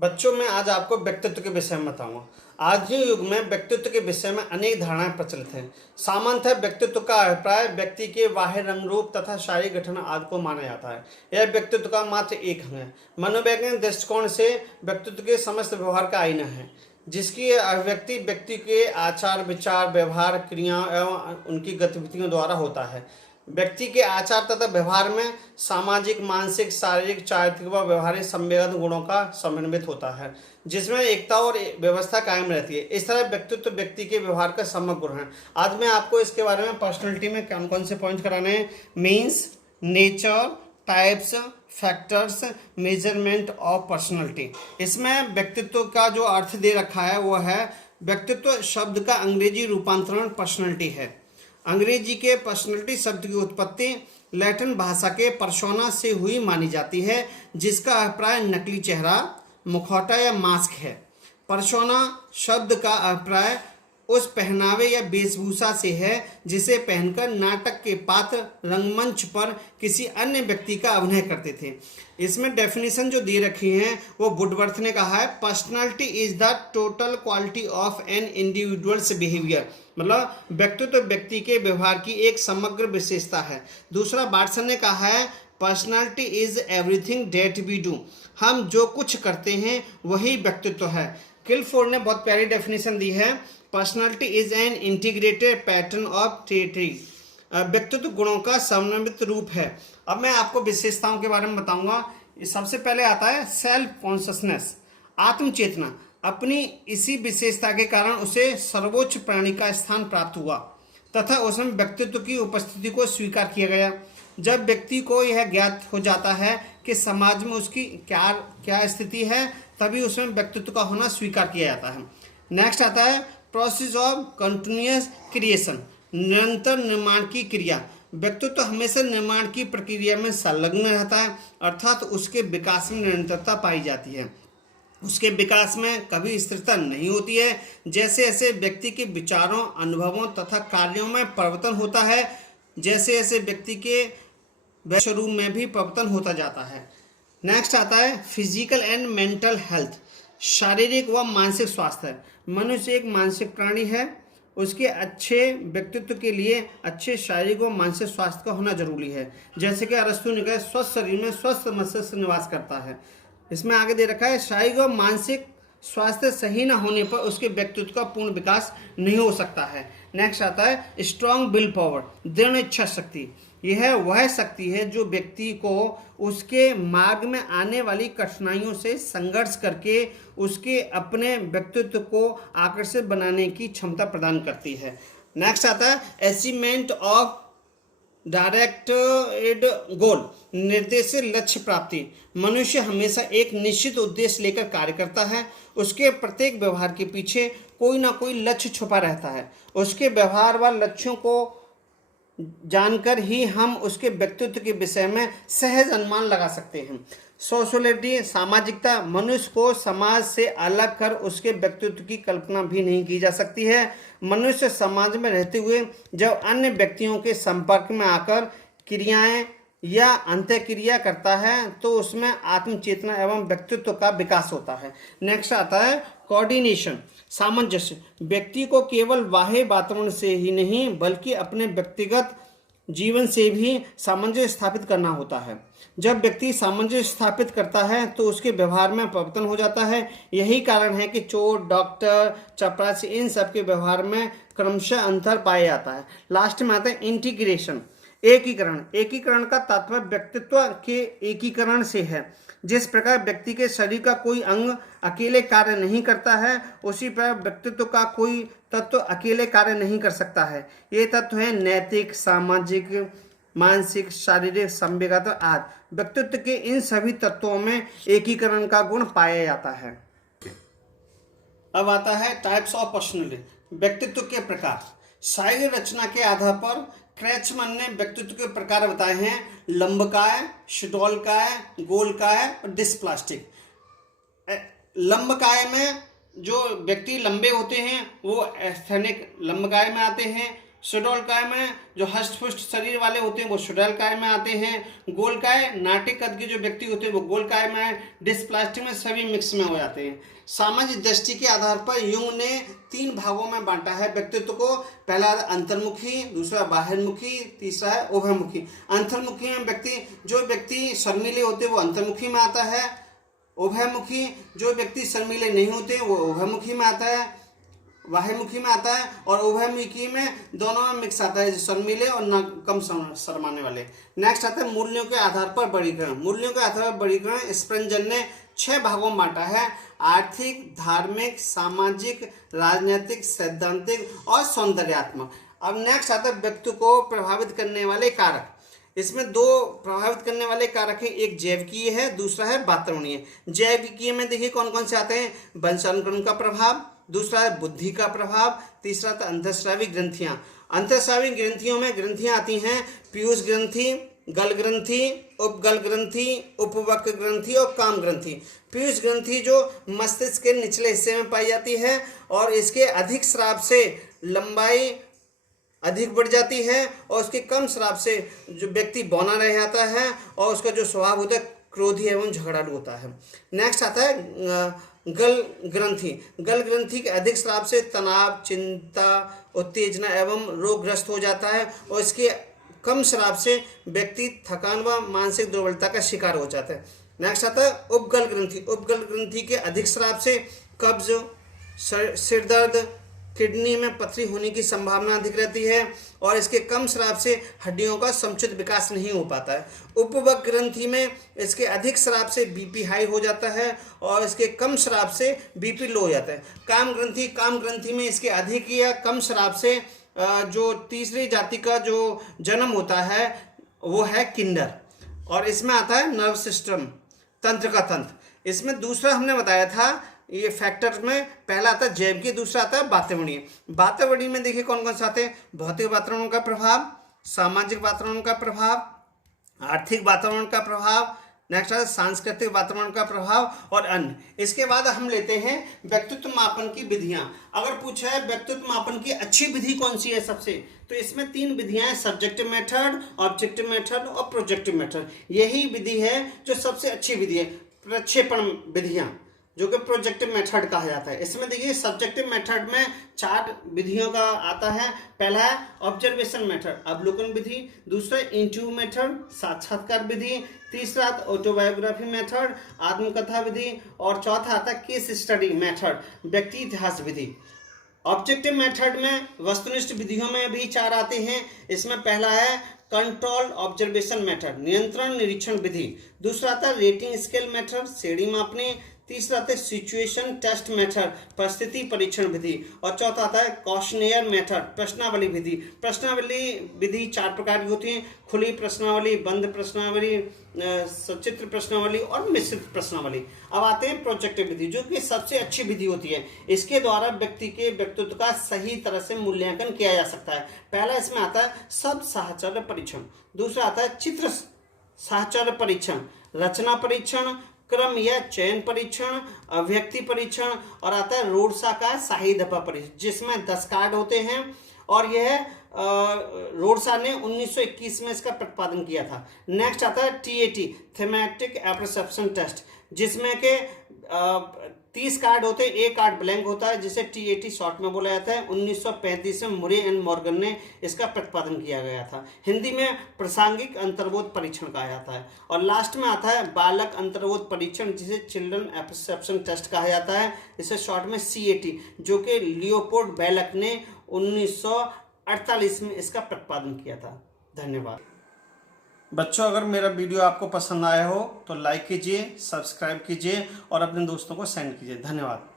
बच्चों में आज आपको व्यक्तित्व के विषय में बताऊंगा। आज के युग में व्यक्तित्व के विषय में अनेक धारणाएं प्रचलित हैं। सामान्यतः व्यक्तित्व का अभिप्राय व्यक्ति के बाह्य रंग रूप तथा शारीरिक गठन आदि को माना जाता है। यह व्यक्तित्व का मात्र एक अंग है। मनोवैज्ञानिक दृष्टिकोण से व्यक्तित्व के समस्त व्यवहार का आईना है, जिसकी अभिव्यक्ति व्यक्ति के आचार विचार व्यवहार क्रियाओं एवं उनकी गतिविधियों द्वारा होता है। व्यक्ति के आचार तथा व्यवहार में सामाजिक मानसिक शारीरिक चारित्रिक व व्यवहारिक संवेदन गुणों का समन्वित होता है, जिसमें एकता और व्यवस्था कायम रहती है। इस तरह व्यक्तित्व व्यक्ति के व्यवहार का समग्र गुण है। आज मैं आपको इसके बारे में पर्सनैलिटी में कौन कौन से पॉइंट कराने हैं। Means, nature, types, factors, measurement of personality. इसमें व्यक्तित्व का जो अर्थ दे रखा है वो है, व्यक्तित्व शब्द का अंग्रेजी रूपांतरण पर्सनैलिटी है। अंग्रेजी के पर्सनैलिटी शब्द की उत्पत्ति लैटिन भाषा के पर्सोना से हुई मानी जाती है, जिसका अभिप्राय नकली चेहरा, मुखौटा या मास्क है। पर्सोना शब्द का अभिप्राय उस पहनावे या वेशभूषा से है जिसे पहनकर नाटक के पात्र रंगमंच पर किसी अन्य व्यक्ति का अभिनय करते थे। इसमें डेफिनेशन जो दे रखी है वो वुडवर्थ ने कहा है, personality is the total quality of an individual's behaviour. मतलब व्यक्तित्व व्यक्ति के व्यवहार की एक समग्र विशेषता है। दूसरा, बार्टसन ने कहा है, personality is everything that we do. हम जो कुछ करते हैं वही व्यक्तित्व है। किलफोर्ड ने बहुत प्यारी डेफिनेशन दी है, personality is an integrated pattern of traits. व्यक्तित्व गुणों का समन्वित रूप है। अब मैं आपको विशेषताओं के बारे में बताऊंगा। सबसे पहले आता है सेल्फ कॉन्शसनेस, आत्मचेतना। अपनी इसी विशेषता के कारण उसे सर्वोच्च प्राणी का स्थान प्राप्त हुआ तथा उसमें व्यक्तित्व की उपस्थिति को स्वीकार किया गया। जब व्यक्ति को यह ज्ञात हो जाता है कि समाज में उसकी क्या स्थिति है, तभी उसमें व्यक्तित्व का होना स्वीकार किया जाता है। नेक्स्ट आता है प्रोसेस ऑफ कंटिन्यूअस क्रिएशन, निरंतर निर्माण की क्रिया। व्यक्तित्व हमेशा निर्माण की प्रक्रिया में संलग्न रहता है, अर्थात उसके विकास में निरंतरता पाई जाती है। उसके विकास में कभी स्थिरता नहीं होती है। जैसे जैसे व्यक्ति के विचारों, अनुभवों तथा कार्यों में परिवर्तन होता है, जैसे जैसे व्यक्ति के स्वरूप में भी परिवर्तन होता जाता है। नेक्स्ट आता है फिजिकल एंड मेंटल हेल्थ, शारीरिक व मानसिक स्वास्थ्य। मनुष्य एक मानसिक प्राणी है। उसके अच्छे व्यक्तित्व के लिए अच्छे शारीरिक व मानसिक स्वास्थ्य का होना जरूरी है। जैसे कि अरस्तु ने कहा, स्वस्थ शरीर में स्वस्थ मस्तिष्क निवास करता है। इसमें आगे दे रखा है, शारीरिक और मानसिक स्वास्थ्य सही न होने पर उसके व्यक्तित्व का पूर्ण विकास नहीं हो सकता है। नेक्स्ट आता है स्ट्रॉन्ग विल पावर, दृढ़ इच्छा शक्ति। यह वह शक्ति है जो व्यक्ति को उसके मार्ग में आने वाली कठिनाइयों से संघर्ष करके उसके अपने व्यक्तित्व को आकर्षित बनाने की क्षमता प्रदान करती है। नेक्स्ट आता है अचीवमेंट ऑफ डायरेक्टेड गोल, निर्देशित लक्ष्य प्राप्ति। मनुष्य हमेशा एक निश्चित उद्देश्य लेकर कार्य करता है। उसके प्रत्येक व्यवहार के पीछे कोई ना कोई लक्ष्य छुपा रहता है। उसके व्यवहार व लक्ष्यों को जानकर ही हम उसके व्यक्तित्व के विषय में सहज अनुमान लगा सकते हैं। सोशलिटी, सामाजिकता। मनुष्य को समाज से अलग कर उसके व्यक्तित्व की कल्पना भी नहीं की जा सकती है। मनुष्य समाज में रहते हुए जब अन्य व्यक्तियों के संपर्क में आकर क्रियाएं या अंत्यक्रिया करता है तो उसमें आत्मचेतना एवं व्यक्तित्व का विकास होता है। नेक्स्ट आता है कोऑर्डिनेशन, सामंजस्य। व्यक्ति को केवल बाह्य वातावरण से ही नहीं बल्कि अपने व्यक्तिगत जीवन से भी सामंजस्य स्थापित करना होता है। जब व्यक्ति सामंजस्य स्थापित करता है तो उसके व्यवहार में परिवर्तन हो जाता है। यही कारण है कि चोर, डॉक्टर, चपरासी, इन सब के व्यवहार में क्रमशः अंतर पाया जाता है। लास्ट में आता है इंटीग्रेशन, एकीकरण। एकीकरण का तात्पर्य व्यक्तित्व के एकीकरण से है। जिस प्रकार व्यक्ति के शरीर का कोई अंग अकेले कार्य नहीं करता है, उसी प्रकार व्यक्तित्व का कोई तत्व अकेले कार्य नहीं कर सकता है। ये तत्व है नैतिक, सामाजिक, मानसिक, शारीरिक, संवेगात्मक आदि। व्यक्तित्व के इन सभी तत्वों में एकीकरण का गुण पाया जाता है। अब आता है टाइप्स ऑफ पर्सनैलिटी, व्यक्तित्व के प्रकार। शारीरिक रचना के आधार पर क्रेचमैन ने व्यक्तित्व के प्रकार बताए हैं, लंबकाय, सुडौलकाय, गोलकाय और डिस्प्लास्टिक। लंबकाय में जो व्यक्ति लंबे होते हैं वो एस्थेनिक लंबकाय में आते हैं। सुडोलकाय में जो हष्ट-पुष्ट शरीर वाले होते हैं वो सुडोलकाय में आते हैं। गोलकाय नाटिक कद के जो व्यक्ति होते हैं वो गोलकाय में, डिस्प्लास्टिक में सभी मिक्स में हो जाते हैं। सामाजिक दृष्टि के आधार पर युंग ने 3 भागों में बांटा है व्यक्तित्व को। पहला अंतर्मुखी, दूसरा बाहिर्मुखी, तीसरा है उभयमुखी। अंतर्मुखी में जो व्यक्ति शर्मीले होते हैं वो अंतर्मुखी में आता है। उभयमुखी जो व्यक्ति शर्मीले नहीं होते वो उभयमुखी में आता है, बाह्यमुखी में आता है। और उभयमुखी में दोनों में मिक्स आता है, शर्मीले और न कम शर्माने वाले। नेक्स्ट आता है मूल्यों के आधार पर वर्गीकरण। मूल्यों के आधार पर वर्गीकरण स्प्रेंजर ने 6 भागों में बांटा है। आर्थिक, धार्मिक, सामाजिक, राजनीतिक, सैद्धांतिक और सौंदर्यात्मक। अब नेक्स्ट आता है व्यक्ति को प्रभावित करने वाले कारक। इसमें 2 प्रभावित करने वाले कारक हैं, एक जैविकीय है, दूसरा है वातावरणीय। जैविकीय में देखिए कौन कौन से आते हैं, वंशानुक्रम का प्रभाव, दूसरा है बुद्धि का प्रभाव, तीसरा था अंतःस्रावी ग्रंथियां। अंतःस्रावी ग्रंथियों में ग्रंथियां आती हैं पीयूष ग्रंथि, गल ग्रंथि, उपगल ग्रंथि, उपवक्र ग्रंथि और काम ग्रंथि। पीयूष ग्रंथि जो मस्तिष्क के निचले हिस्से में पाई जाती है और इसके अधिक स्राव से लंबाई अधिक बढ़ जाती है और उसके कम स्राव से जो व्यक्ति बौना रह जाता है और उसका जो स्वभाव होता है क्रोधी एवं झगड़ालू होता है। नेक्स्ट आता है गल ग्रंथि। गल ग्रंथि के अधिक स्राव से तनाव, चिंता, उत्तेजना एवं रोगग्रस्त हो जाता है और इसके कम स्राव से व्यक्ति थकान व मानसिक दुर्बलता का शिकार हो जाता है। नेक्स्ट आता है उपगल ग्रंथि। उपगल ग्रंथि के अधिक स्राव से कब्ज, सिर दर्द, किडनी में पथरी होने की संभावना अधिक रहती है और इसके कम स्राव से हड्डियों का समुचित विकास नहीं हो पाता है। उपवक्र ग्रंथि में इसके अधिक स्राव से बीपी हाई हो जाता है और इसके कम स्राव से बीपी लो हो जाता है। काम ग्रंथि में इसके अधिक या कम स्राव से जो तीसरी जाति का जो जन्म होता है वो है किंडर और इसमें आता है नर्व सिस्टम, तंत्र का तंत्र। इसमें दूसरा हमने बताया था ये फैक्टर में पहला आता है जैविकीय, दूसरा आता है वातावरणीय। वातावरणीय में देखिए कौन कौन से आते हैं, भौतिक वातावरण का प्रभाव, सामाजिक वातावरण का प्रभाव, आर्थिक वातावरण का प्रभाव, नेक्स्ट आता है सांस्कृतिक वातावरण का प्रभाव और अन्य। इसके बाद हम लेते हैं व्यक्तित्व मापन की विधियां। अगर पूछा है व्यक्तित्व मापन की अच्छी विधि कौन सी है सबसे, तो इसमें 3 विधियां हैं, सब्जेक्टिव मेथड, ऑब्जेक्टिव मेथड और प्रोजेक्टिव मेथड। यही विधि है जो सबसे अच्छी विधि है, प्रक्षेपण विधियां जो कि प्रोजेक्टिव मेथड कहा जाता है। इसमें देखिए सब्जेक्टिव मेथड में 4 विधियों का आता है। पहला है ऑब्जर्वेशन मेथड, अवलोकन विधि, दूसरा इंटरव्यू मेथड, साक्षात्कार विधि, तीसरा ऑटोबायोग्राफी मेथड, आत्मकथा विधि और चौथा आता है केस स्टडी मेथड, व्यक्ति इतिहास विधि। ऑब्जेक्टिव मेथड में वस्तुनिष्ठ विधियों में भी 4 आते हैं। इसमें पहला है कंट्रोल ऑब्जर्वेशन मेथड, नियंत्रण निरीक्षण विधि, दूसरा आता है रेटिंग स्केल मेथड, श्रेणी मापने, तीसरा आता है सिचुएशन टेस्ट मेथड, परिस्थिति परीक्षण विधि और चौथा आता है क्वेश्चनेयर मेथड, प्रश्नावली विधि। प्रश्नावली विधि 4 प्रकार की होती है, खुली प्रश्नावली, बंद प्रश्नावली, सचित्र प्रश्नावली और मिश्रित प्रश्नावली। अब आते हैं प्रोजेक्टिव विधि जो कि सबसे अच्छी विधि होती है। इसके द्वारा व्यक्ति के व्यक्तित्व का सही तरह से मूल्यांकन किया जा सकता है। पहला इसमें आता है शब्द साहचर्य परीक्षण, दूसरा आता है चित्र साहचर्य परीक्षण, रचना परीक्षण, क्रम या चयन परीक्षण, अभिव्यक्ति परीक्षण और आता है रोडसा का शाही धब्बा परीक्षण जिसमें 10 कार्ड होते हैं और यह रोडसा ने 1921 में इसका प्रतिपादन किया था। नेक्स्ट आता है TAT, थीमेटिक एप्रिसिएशन टेस्ट, जिसमें के 30 कार्ड होते हैं, एक कार्ड ब्लैंक होता है जिसे TAT शॉर्ट में बोला जाता है। 1935 में मुरे एंड मॉर्गन ने इसका प्रतिपादन किया गया था। हिंदी में प्रासंगिक अंतर्बोध परीक्षण कहा जाता है और लास्ट में आता है बालक अंतर्बोध परीक्षण जिसे चिल्ड्रन एप्रिसिएशन टेस्ट कहा जाता है, इसे शॉर्ट में CAT, जो कि लियोपोल्ड बेलक ने 1948 में इसका प्रतिपादन किया था। धन्यवाद बच्चों। अगर मेरा वीडियो आपको पसंद आया हो तो लाइक कीजिए, सब्सक्राइब कीजिए और अपने दोस्तों को सेंड कीजिए। धन्यवाद।